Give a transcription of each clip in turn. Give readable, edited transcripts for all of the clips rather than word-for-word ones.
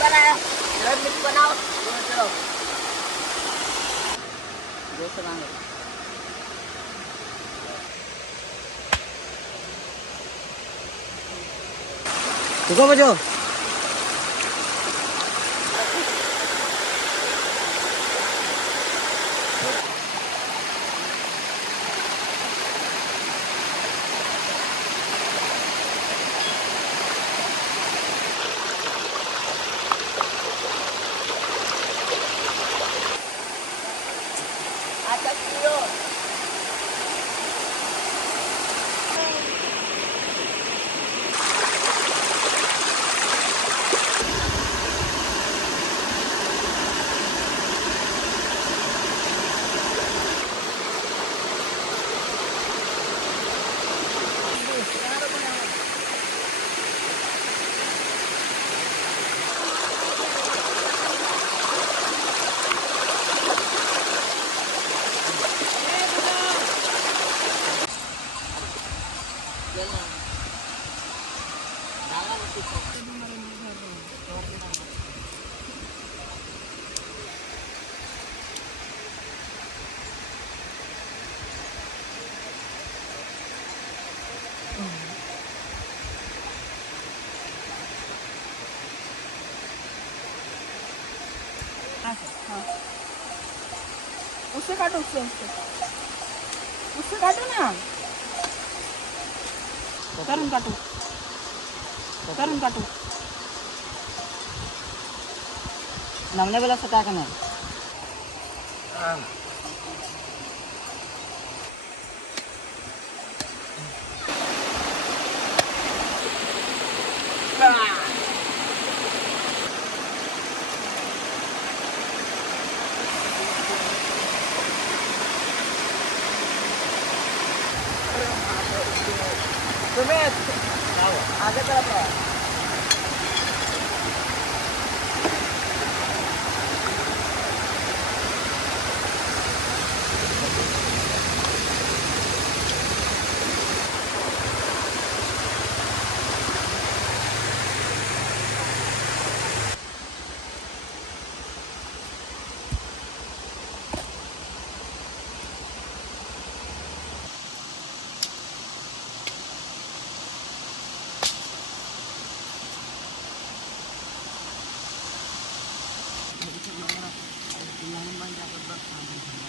बनाया, रेड मिर्च बनाओ, चलो दोस्त मांगो। रुको बजो। अच्छा किलो उससे काटो, उससे काटो ना, करून काटो, करून काटो। नमने वाला सटा करना। सुमित आगे तरफ है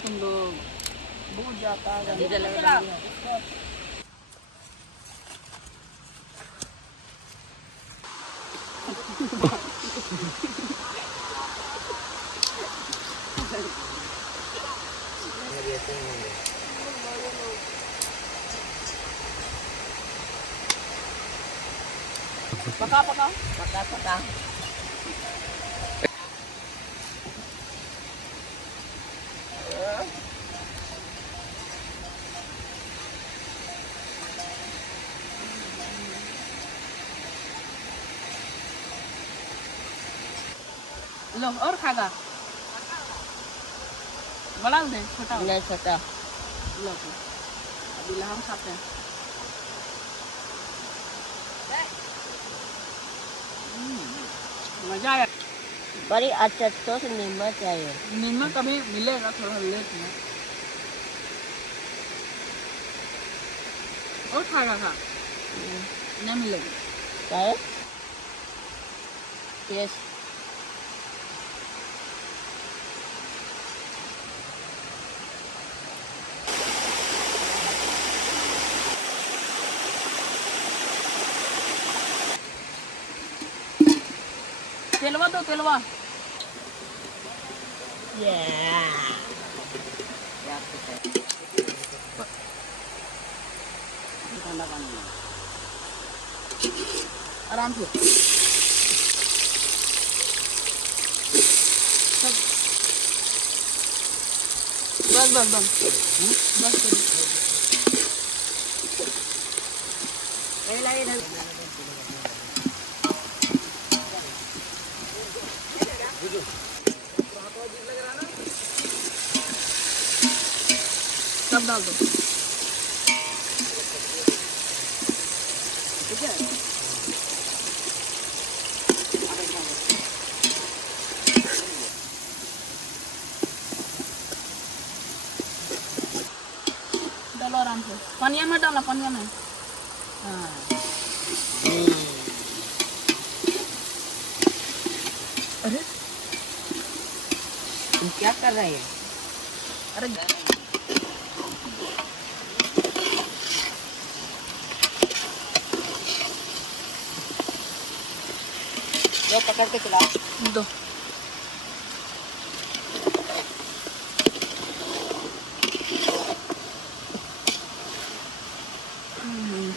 तुम लोग बहुत जाता है पका पका पका पका लो और खागा बड़ा दे छोटा नहीं छोटा लो अभी हम खाते हैं मजा आया बड़ी अच्छा तो से नीमक चाहिए नीमक कभी मिलेगा थोड़ा लेट में और खागा खा नहीं मिलेगा क्या यस तेलवा दो तेलवा आराम से बस बस बस बस सब डाल दो ठीक है आराम से पनिया में डालना पनिया में हाँ अरे तुम क्या कर रहे हैं? अरे जो पकड़ के चलाओ। दो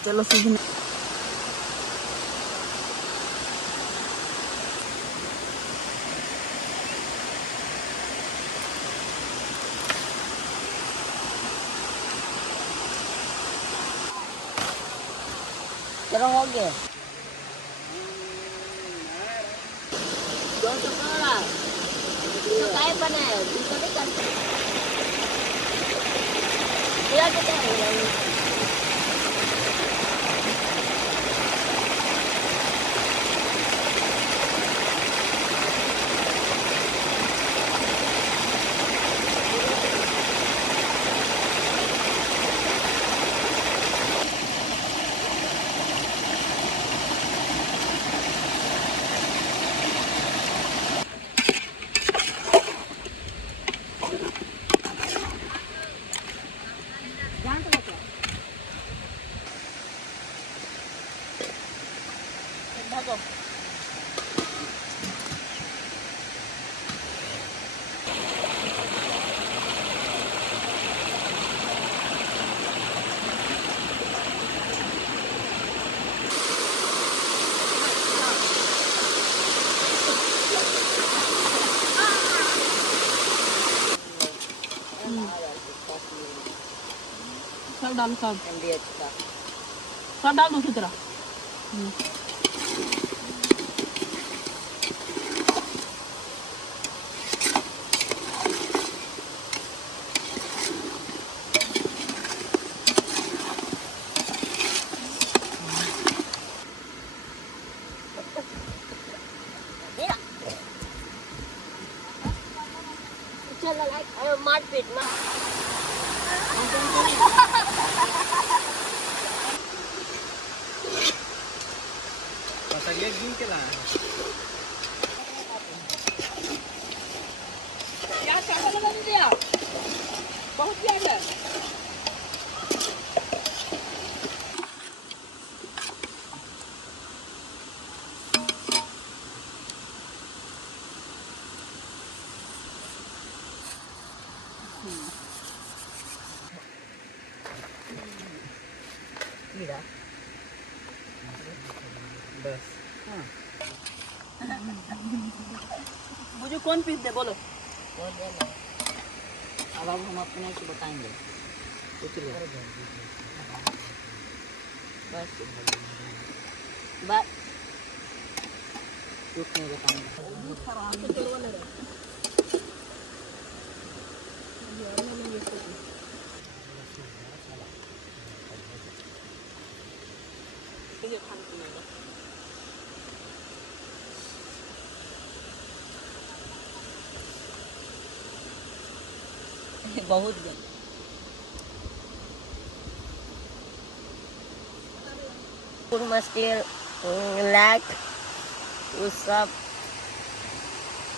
चलो सीखने चलो हो गया दो तो करा तो काय बनाया तू तो नहीं कर पूरा तो क्या है ढको सब डालो सब एमडीएच का सब डाल दो उसी तरह चल लाइक मारपीट ना ये गिन के ला क्या चावल बन गया बहुत ज्यादा कीड़ा बस हाँ मुझे कौन पीस दे बोलो बोल दे ना अब हम अपने से बताएंगे कुछ लो बस बस कुछ नहीं बताएंगे बहुत गया मछली लाख वो सब